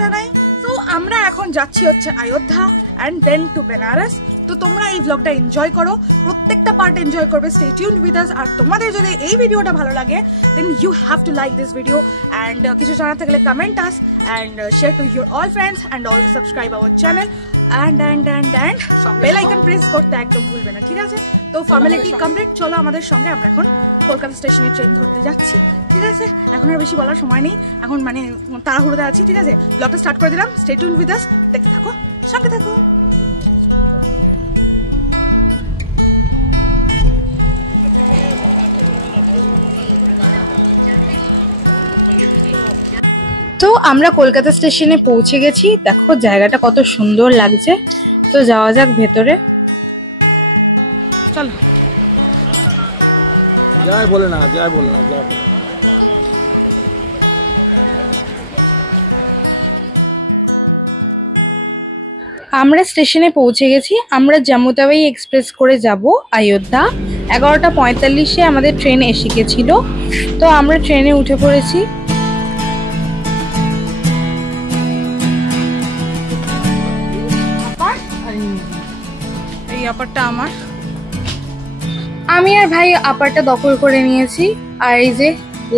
জানাই। তো আমরা এখন যাচ্ছি হচ্ছে Ayodhya and then to Benaras. তো তোমরা এই ব্লগটা এনজয় করো, প্রত্যেকটা পার্ট এনজয় করবে। Stay tuned with us. আর তোমাদের যদি এই ভিডিওটা ভালো লাগে then you have to like this video and কিছু জানার থাকলে comment us and share with your all friends and also subscribe our channel and সব বেল আইকন প্রেস করতে একদম ভুলবে না, ঠিক আছে? তো ফ্যামিলি কমপ্লিট, চলো আমাদের সঙ্গে। আমরা এখন কলকাতা স্টেশনে ট্রেন ধরতে যাচ্ছি, ঠিক আছে? এখন আর বেশি বলার সময় নেই, এখন মানে তাড়াহুড়ো আছি, ঠিক আছে? ব্লগটা স্টার্ট করে দিলাম। স্টে টিউনড উইথ আস, দেখতে থাকো, সাথে থাকো। তো আমরা কলকাতা স্টেশনে পৌঁছে গেছি। দেখো জায়গাটা কত সুন্দর লাগছে। তো যাওয়া যাক ভেতরে। আমরা স্টেশনে পৌঁছে গেছি। আমরা জম্মুতাওয়াই এক্সপ্রেস করে যাব অযোধ্যা। 11:45-এ আমাদের ট্রেন এসে গেছিল। তো আমরা ট্রেনে উঠে পড়েছি। আমি আর ভাই আপারটা দখল করে নিয়েছি। আর এই যে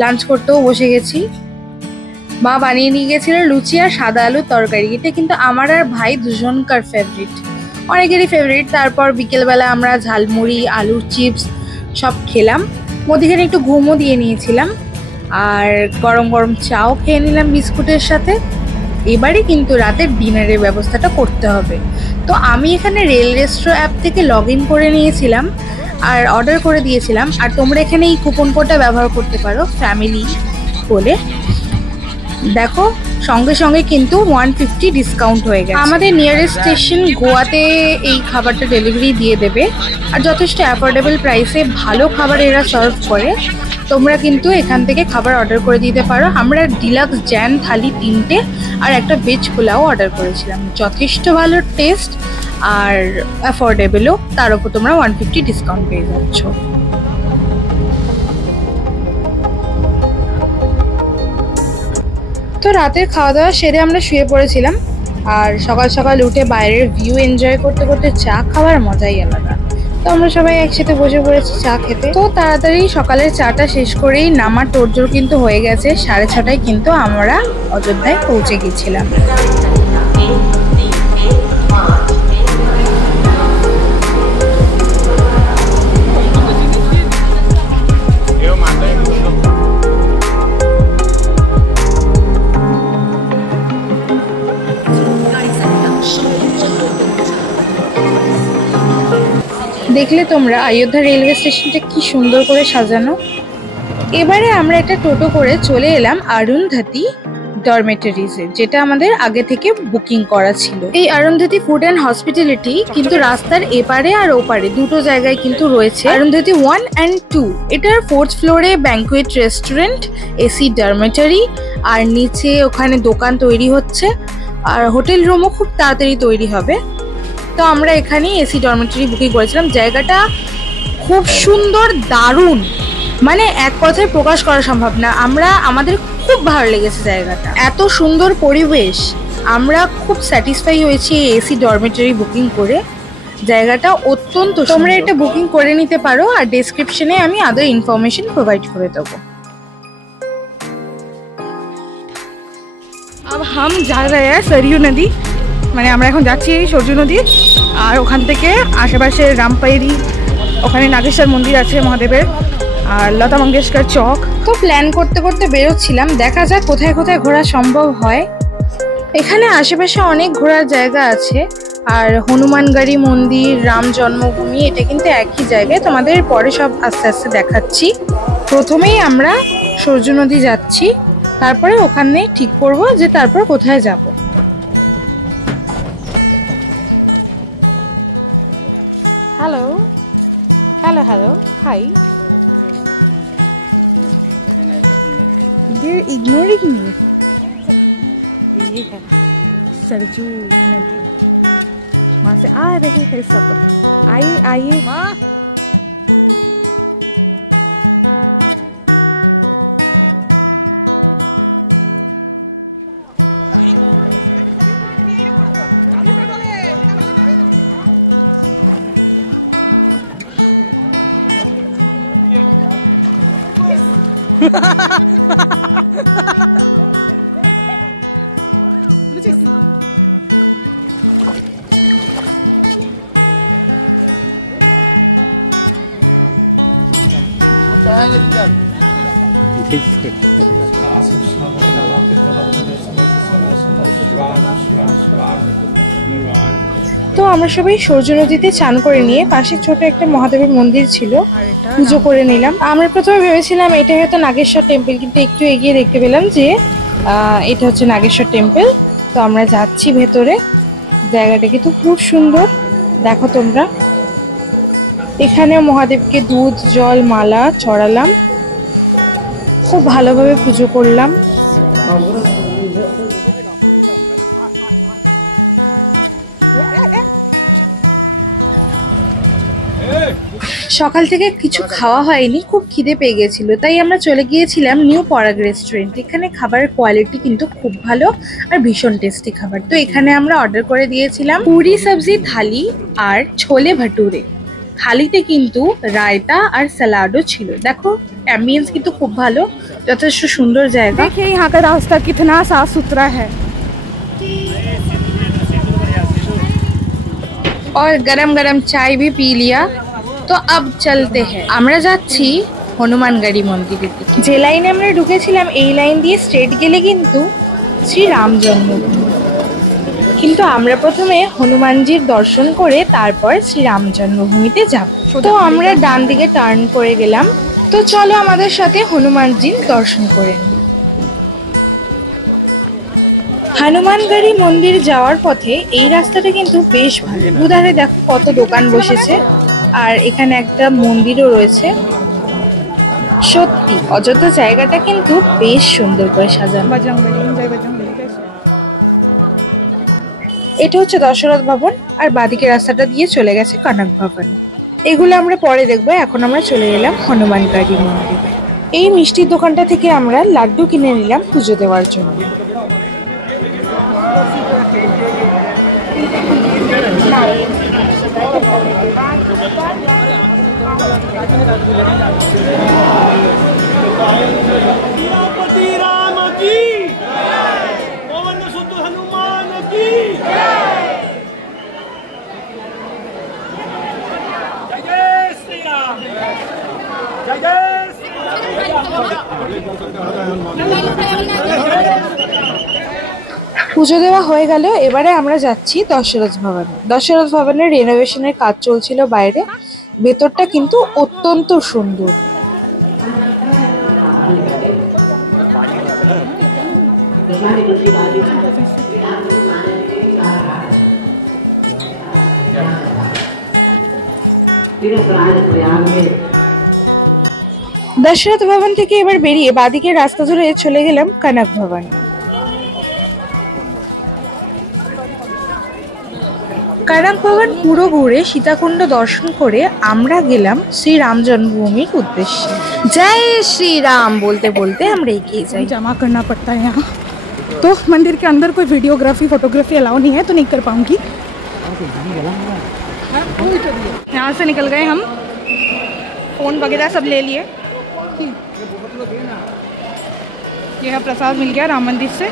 লাঞ্চ করতেও বসে গেছি। মা বানিয়ে নিয়ে গেছিল লুচি আর সাদা আলুর তরকারি। এটা কিন্তু আমার আর ভাই দুজনকার ফেভারিট, অনেকেরই ফেভারিট। তারপর বিকেলবেলা আমরা ঝালমুড়ি, আলুর চিপস সব খেলাম। মধ্যিখানে একটু ঘুমও দিয়ে নিয়েছিলাম। আর গরম গরম চাও খেয়ে নিলাম বিস্কুটের সাথে। এবারে কিন্তু রাতের ডিনারের ব্যবস্থাটা করতে হবে। তো আমি এখানে রেল রেস্ট্রো অ্যাপ থেকে লগ ইন করে নিয়েছিলাম আর অর্ডার করে দিয়েছিলাম। আর তোমরা এখানে এই কুপন কোডটা ব্যবহার করতে পারো, ফ্যামিলি বলে। দেখো সঙ্গে সঙ্গে কিন্তু 150 ডিসকাউন্ট হয়ে গেছে। আমাদের নিয়ারেস্ট স্টেশন গোয়াতে এই খাবারটা ডেলিভারি দিয়ে দেবে। আর যথেষ্ট অ্যাফোর্ডেবল প্রাইসে ভালো খাবার এরা সার্ভ করে। তোমরা কিন্তু এখান থেকে খাবার অর্ডার করে দিতে পারো। আমরা ডিলাক্স জ্যান থালি 3টে আর একটা ভেজ পোলাও অর্ডার করেছিলাম। যথেষ্ট ভালো টেস্ট আর অ্যাফোর্ডেবলও। তার উপর তোমরা 150 ডিসকাউন্ট পেয়ে যাচ্ছ। তো রাতের খাওয়া দাওয়া সেরে আমরা শুয়ে পড়েছিলাম। আর সকাল সকাল উঠে বাইরের ভিউ এনজয় করতে করতে চা খাওয়ার মজাই আলাদা। তো আমরা সবাই একসাথে বসে পড়েছি চা খেতে। তো তাড়াতাড়ি সকালের চাটা শেষ করেই নামার তোড়জোড় কিন্তু হয়ে গেছে। 6:30টায় কিন্তু আমরা অযোধ্যায় পৌঁছে গেছিলাম। দেখলে তোমরা অযোধ্যা রেলওয়ে স্টেশনটা কি সুন্দর করে সাজানো। এবারে আমরা একটা টোটো করে চলে এলাম অরুন্ধতী ডরমেটরিজে, যেটা আমাদের আগে থেকে বুকিং করা ছিল। এই অরুন্ধতী ফুড অ্যান্ড হসপিটালিটি কিন্তু রাস্তার এপারে আর ওপারে দুটো জায়গায় কিন্তু রয়েছে। অরুন্ধতী 1 and 2, এটার 4th ফ্লোরে ব্যাঙ্কুয়েট রেস্টুরেন্ট, এসি ডরমেটরি, আর নিচে ওখানে দোকান তৈরি হচ্ছে। আর হোটেল রুমও খুব তাড়াতাড়ি তৈরি হবে। তো আমরা এখানে এসি ডরমেটরি বুকিং করেছিলাম। জায়গাটা খুব সুন্দর, দারুণ, মানে এক কথায় প্রকাশ করা সম্ভব না। আমাদের খুব ভালো লেগেছে জায়গাটা, এত সুন্দর পরিবেশ। আমরা খুব স্যাটিসফাই হয়েছি এসি ডরমেটরি বুকিং করে। জায়গাটা অত্যন্ত, তোমরা এটা বুকিং করে নিতে পারো। আর ডেসক্রিপশনে আমি আদার ইনফরমেশন প্রোভাইড করে দেবো। हम जा रहे हैं सरयू नदी, মানে আমরা এখন যাচ্ছি সরযূ নদী। আর ওখান থেকে আশেপাশে রামপাইরি, ওখানে নাগেশ্বর মন্দির আছে মহাদেবের, আর লতা মঙ্গেশকর চক। তো প্ল্যান করতে করতে বেরোচ্ছিলাম, দেখা যাক কোথায় কোথায় ঘোরা সম্ভব হয়। এখানে আশেপাশে অনেক ঘোরার জায়গা আছে। আর হনুমানগাড়ি মন্দির, রাম জন্মভূমি, এটা কিন্তু একই জায়গায়। তোমাদের পরে সব আস্তে আস্তে দেখাচ্ছি। প্রথমেই আমরা সরযূ নদী যাচ্ছি, তারপরে ওখানে ঠিক করবো যে তারপর কোথায় যাব। আমরা সবাই সূর্য নদীতে চান করে নিয়ে পাশে ছোট একটা মহাদেবের মন্দির ছিল, পুজো করে নিলাম। আমরা প্রথমে ভেবেছিলাম এটা হয়তো নাগেশ্বর টেম্পল, কিন্তু একটু এগিয়ে দেখতে পেলাম যে এটা হচ্ছে নাগেশ্বর টেম্পল। তো আমরা যাচ্ছি ভেতরে, জায়গাটা কিন্তু খুব সুন্দর, দেখো তোমরা। এখানে মহাদেবকে দুধ জল মালা চড়ালাম, খুব ভালোভাবে পুজো করলাম। সকাল থেকে কিছু খাওয়া হয়নি, খুব খিদে পেয়ে গেছিল, তাই আমরা চলে গিয়েছিলাম নিউ পরাগ রেস্টুরেন্ট। এখানে খাবারের কোয়ালিটি কিন্তু খুব ভালো আর ভীষণ টেস্টি খাবার। তো এখানে আমরা অর্ডার করে দিয়েছিলাম পুরি সবজি থালি আর ছোলে ভটুরে। থালিতে কিন্তু রায়তা আর স্যালাডও ছিল। দেখো অ্যাম্বিয়েন্স কিন্তু খুব ভালো, যথেষ্ট সুন্দর জায়গা। देखिए यहाँ का रास्ता कितना साफ सुथरा है। और गरम गरम चाय भी पी लिया। তো আব চলতে হ্যাঁ, আমরা যাচ্ছি হনুমানগড়ি মন্দিরের দিকে। যে লাইনে আমরা ঢুকেছিলাম এই লাইন দিয়ে স্ট্রেট গেলে কিন্তু শ্রী রাম জন্মভূমি, কিন্তু আমরা প্রথমে হনুমানজির দর্শন করে তারপর শ্রী রাম জন্মভূমিতে যাব। তো আমরা ডান দিকে টার্ন করে গেলাম। তো চলো আমাদের সাথে হনুমানজির দর্শন করে। হনুমানগড়ি মন্দির যাওয়ার পথে এই রাস্তাটা কিন্তু বেশ ভালো। দুধারে দেখো কত দোকান বসেছে, আর এখানে একটা মন্দিরও রয়েছে। সত্যি অযোধ্যা জায়গাটা কিন্তু বেশ সুন্দর করে সাজানো। এটা হচ্ছে দশরথ ভবন, আর বাদিকে রাস্তাটা দিয়ে চলে গেছে কনক ভবন। এগুলো আমরা পরে দেখবো। এখন আমরা চলে গেলাম হনুমানগড়ি মন্দির। এই মিষ্টির দোকানটা থেকে আমরা লাড্ডু কিনে নিলাম পুজো দেওয়ার জন্য। পুজো দেওয়া হয়ে গেল, এবারে আমরা যাচ্ছি দশরথ ভবন। দশরথ ভবনের রেনোভেশনের কাজ চলছিল বাইরে, ভেতরটা কিন্তু অত্যন্ত সুন্দর। দশরথ ভবন থেকে এবার বেরিয়ে বাদিকে রাস্তা ধরে চলে গেলাম কনক ভবন। কনক ভবন পুরো ঘুরে সীতাকুণ্ড দর্শন করে আমরা গেলাম শ্রী রাম জন্মভূমির উদ্দেশ্যে। জয় শ্রী রাম বলতে বলতে আমরা এগিয়ে যাই। जमा करना पड़ता है यहाँ, तो मंदिर के अंदर कोई वीडियोग्राफी फोटोग्राफी अलाउ नहीं है, तो नहीं कर पाऊंगी। यहाँ से निकल गए हम, फोन वगैरह सब ले लिए। यहाँ प्रसाद मिल गया राम मंदिर से,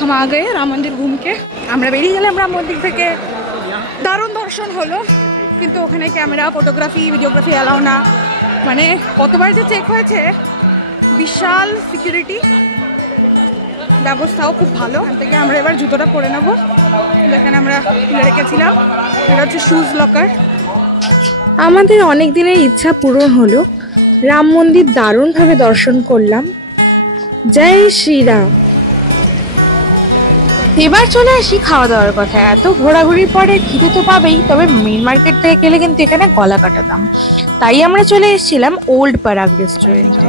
हम आ गए राम मंदिर घूम के। আমরা বেরিয়ে গেলাম রাম মন্দির থেকে। দারুণ দর্শন হলো, কিন্তু ওখানে ক্যামেরা ফটোগ্রাফি ভিডিওগ্রাফি অ্যালাউ না। মানে কতবার যে চেক হয়েছে, বিশাল সিকিউরিটি, ব্যবস্থাও খুব ভালো। থেকে আমরা এবার জুতোটা পরে নেবো, যেখানে আমরা রেখেছিলাম। এটা হচ্ছে শুজ লকার। আমাদের অনেক দিনের ইচ্ছা পূরণ হলো, রাম মন্দির দারুণভাবে দর্শন করলাম। জয় শ্রীরাম। এবার চলে আসি খাওয়া দাওয়ার কথা। এত ঘোরাঘুরির পরে খিদে তো পাবেই, তবে মেইন মার্কেট থেকে গেলে কিন্তু এখানে কলা কাটা দাম। তাই আমরা চলে এসেছিলাম ওল্ড পরাগ রেস্টুরেন্টে।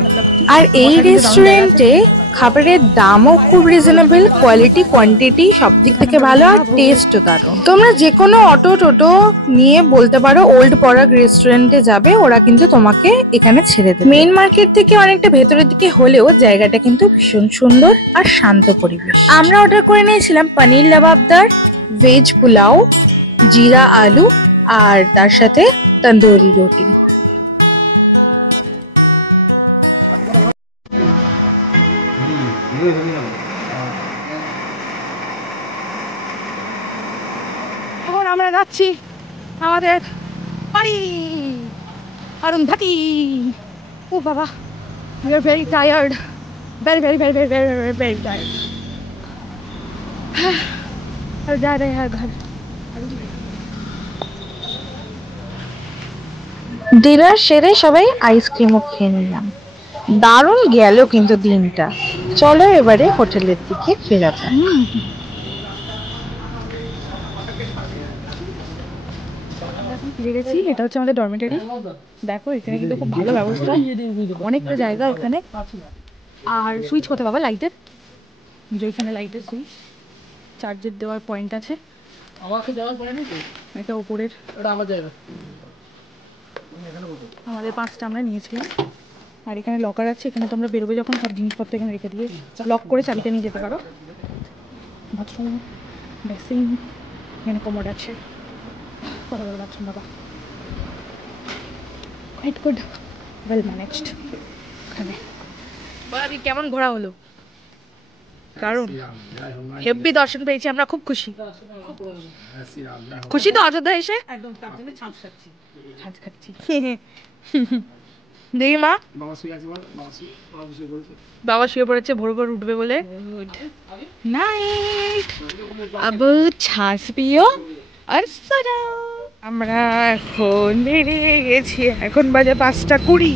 আর এই রেস্টুরেন্টে খাবারের দামও খুব রিজনেবল, কোয়ালিটি কোয়ান্টিটি সব দিক থেকে ভালো, আর টেস্টও দারুণ। তোমরা যে কোনো অটো টোটো নিয়ে বলতে পারো ওল্ড পরাগ রেস্টুরেন্টে যাবে, ওরা কিন্তু তোমাকে এখানে ছেড়ে দেবে। মেইন মার্কেট থেকে অনেকটা ভেতরের দিকে হলেও জায়গাটা কিন্তু ভীষণ সুন্দর আর শান্ত পরিবেশ। আমরা অর্ডার করে নিয়েছিলাম পনির লাবাবদার, ভেজ পোলাও, জিরা আলু, আর তার সাথে তন্দুরি রুটি। যাচ্ছি আমাদের বাড়ি অরুন্ধতী। ও বাবা, we are very tired, very very very very very very very tired. अब जा रहे हैं घर। ডিনার সেরে সবাই আইসক্রিমও খেয়ে নিলাম। দারুণ গেল কিন্তু দিনটা। চলো এবারে হোটেলের দিকে ফেরা যাক। ফিরে গেছি, এটা হচ্ছে আমাদের ডরমেটারি। দেখো এখানে কিন্তু খুব ভালো ব্যবস্থা, অনেকটা জায়গা এখানে। আর সুইচ কোথায় বাবা লাইটের? যে এখানে লাইটের সুইচ, চার্জের দেওয়ার পয়েন্ট আছে। এটা উপরের, আমাদের 5টা আমরা নিয়েছিলাম। আর এখানে লকার আছে, এখানে তোমরা বেরোবে যখন সব জিনিসপত্র এখানে রেখে দিয়ে লক করে চাবিটা নিয়ে যেতে পারো। বাথরুম, বেসিন, এখানে কোমোড আছে। কত বড় বাথরুম বাবা, কোয়াইট গুড, ওয়েল ম্যানেজড। এখানে কেমন ঘোরা হলো? কারণ হেব্বি দর্শন পেয়েছি আমরা, খুব খুশি। খুশি তো অযোধ্যা এসে একদম, তার জন্য ছাঁচ খাচ্ছি। দেখি মা, বাবা শুয়ে পড়েছে, ভোর ভোর উঠবে বলে। নাইট, আব ছাঁচ পিও আর সোনা। আমরা এখন বেরিয়ে গেছি, এখন বাজে 5:20।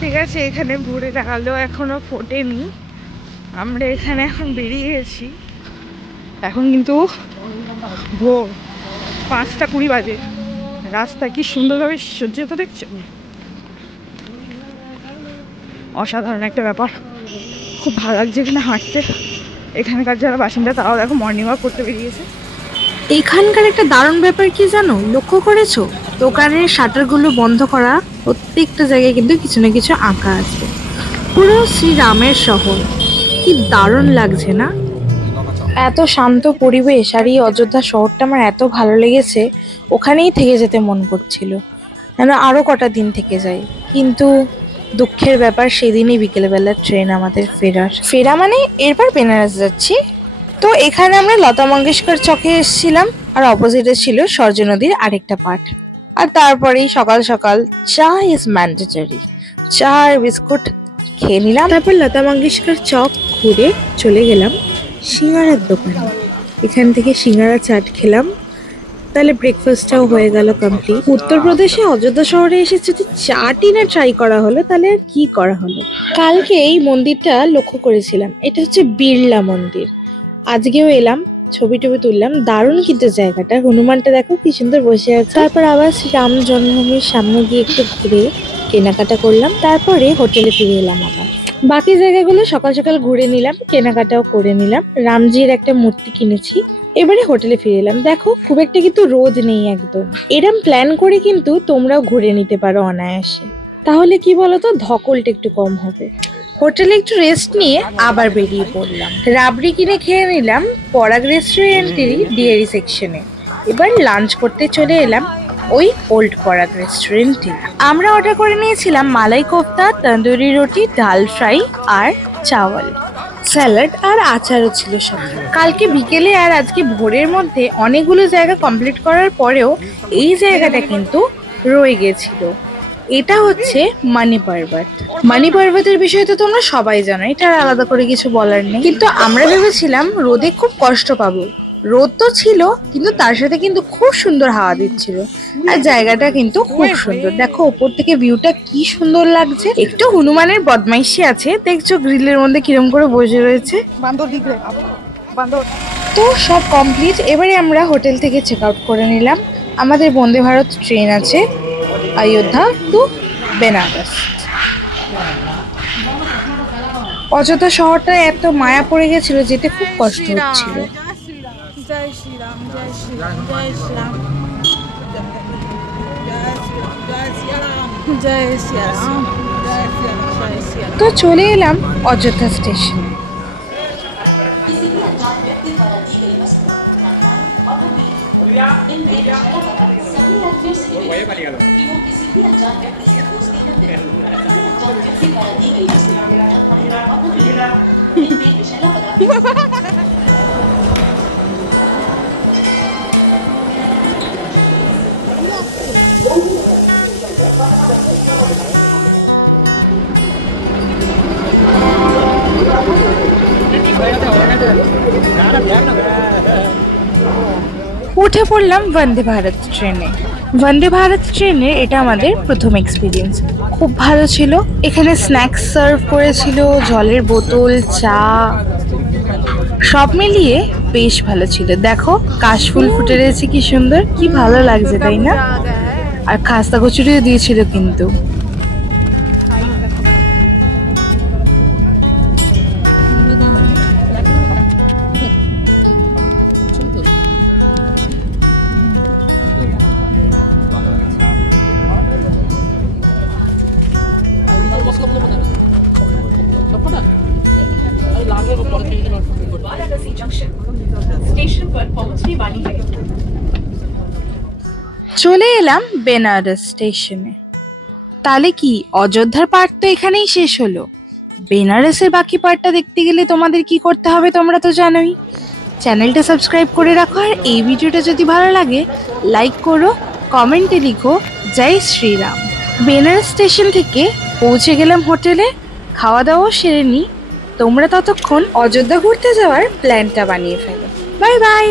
ঠিক আছে, এখানে ভোরে আলো এখনো ফোটেনি। আমরা এখানে এখন বেরিয়ে গেছি, এখন কিন্তু ভোর 5:20 বাজে। রাস্তা কি সুন্দরভাবে সজ্জিত দেখছো, অসাধারণ একটা ব্যাপার। খুব ভালো লাগছে এখানে হাঁটতে। এখানকার যারা বাসিন্দা তারাও দেখো মর্নিং ওয়াক করতে বেরিয়েছে। এখানকার একটা দারুণ ব্যাপার কি জানো, লক্ষ্য করেছো? দোকানের শাটারগুলো বন্ধ করা, প্রত্যেকটা জায়গায় কিন্তু কিছু না কিছু আঁকা আছে। পুরো শ্রীরামের শহর, কি দারুণ লাগছে না? এত শান্ত পরিবেশ আর এই অযোধ্যা শহরটা আমার এত ভালো লেগেছে, ওখানেই থেকে যেতে মন করছিল, যেন আরো কটা দিন থেকে যাই। কিন্তু দুঃখের ব্যাপার, সেদিনই বিকেলবেলা ট্রেন আমাদের ফেরা মানে এরপর বেনারস যাচ্ছি। তো এখানে আমরা লতা মঙ্গেশকর চকে এসেছিলাম, আর অপোজিটে ছিল সরজু নদীর আরেকটা পাট। আর তারপরেই সকাল সকাল চা ইজ ম্যান্ডেটরি, চা আর বিস্কুট খেয়ে নিলাম। তারপর লতা মঙ্গেশকর চক ঘুরে চলে গেলাম সিঙ্গারার দোকানে। এখান থেকে সিঙ্গারা চাট খেলাম, তাহলে ব্রেকফাস্টটাও হয়ে গেল কমপ্লিট। উত্তরপ্রদেশে অযোধ্যা শহরে এসে যদি চাটই না ট্রাই করা হলো, তাহলে আর কি করা হলো। কালকে এই মন্দিরটা লক্ষ্য করেছিলাম, এটা হচ্ছে বিড়লা মন্দির। আজকেও এলাম, ছবি টবি তুললাম, দারুণ কিন্তু জায়গাটা। হনুমানটা দেখো কি সুন্দর বসে আছে। তারপর আবার শ্রীরাম জন্মভূমির সামনে গিয়ে একটু ঘুরে কেনাকাটা করলাম, তারপরে হোটেলে ফিরে এলাম। বাকি জায়গাগুলো সকাল সকাল ঘুরে নিলাম, কেনাকাটাও করে নিলাম। রামজির একটা মূর্তি কিনেছি। এবারে হোটেলে ফিরে এলাম। দেখো খুব একটা কিন্তু রোদ নেই একদম। এরম প্ল্যান করে কিন্তু তোমরাও ঘুরে নিতে পারো অনায়াসে, তাহলে কি বলতো, ধকলটা একটু কম হবে। হোটেলে একটু রেস্ট নিয়ে আবার বেরিয়ে পড়লাম। রাবড়ি কিনে খেয়ে নিলাম পরাগ রেস্টুরেন্টেরই ডিয়ারি সেকশনে। এবার লাঞ্চ করতে চলে এলাম ওই ওল্ড পরাগ রেস্টুরেন্টে। আমরা অর্ডার করে নিয়েছিলাম মালাই কোফতা, তন্দুরি রুটি, ডাল ফ্রাই আর চাওয়াল, স্যালাড আর আচারও ছিল সব। কালকে বিকেলে আর আজকে ভোরের মধ্যে অনেকগুলো জায়গা কমপ্লিট করার পরেও এই জায়গাটা কিন্তু রয়ে গেছিল। এটা হচ্ছে মানি পর্বত। মানি পর্বতের বিষয়ে তো তোমরা সবাই জানো, এটা আলাদা করে কিছু বলার নেই। কিন্তু আমরা ভেবেছিলাম রোদে খুব কষ্ট পাবো। রোদ তো ছিল, কিন্তু তার সাথে কিন্তু খুব সুন্দর হাওয়া দিচ্ছিল। আর জায়গাটা কিন্তু খুব সুন্দর। দেখো উপর থেকে ভিউটা কি সুন্দর লাগছে। একটু হনুমানের বদমাইশি আছে, দেখছো গ্রিলের মধ্যে কিরম করে বসে রয়েছে। তো সব কমপ্লিট। এবারে আমরা হোটেল থেকে চেক আউট করে নিলাম। আমাদের বন্দে ভারত ট্রেন আছে অযোধ্যা টু বেনারস। অযোধ্যা শহরটা এত মায়া পড়ে গেছিল, যেতে খুব কষ্ট হচ্ছিল। তো চলে এলাম অযোধ্যা স্টেশন। উঠে পড়লাম বন্দে ভারত ট্রেনে। বন্দে ভারত ট্রেনে এটা আমাদের প্রথম এক্সপিরিয়েন্স, খুব ভালো ছিল। এখানে স্ন্যাক্স সার্ভ করেছিল, জলের বোতল, চা, সব মিলিয়ে বেশ ভালো ছিল। দেখো কাশফুল ফুটে রয়েছে, কি সুন্দর, কি ভালো লাগছে তাই না? আর খাস্তা কচুরিও দিয়েছিল কিন্তু। চলে এলাম বেনারস স্টেশনে। তাহলে কি অযোধ্যার পার্ট তো এখানেই শেষ হলো? বেনারসের বাকি পার্টটা দেখতে গেলে তোমাদের কি করতে হবে তোমরা তো জানোই। চ্যানেলটা সাবস্ক্রাইব করে রাখো, আর এই ভিডিওটা যদি ভালো লাগে লাইক করো, কমেন্টে লিখো জয় শ্রীরাম। বেনারস স্টেশন থেকে পৌঁছে গেলাম হোটেলে, খাওয়া দাওয়া সেরে নিই। তোমরা ততক্ষণ অযোধ্যা ঘুরতে যাওয়ার প্ল্যানটা বানিয়ে ফেলো। Bye bye.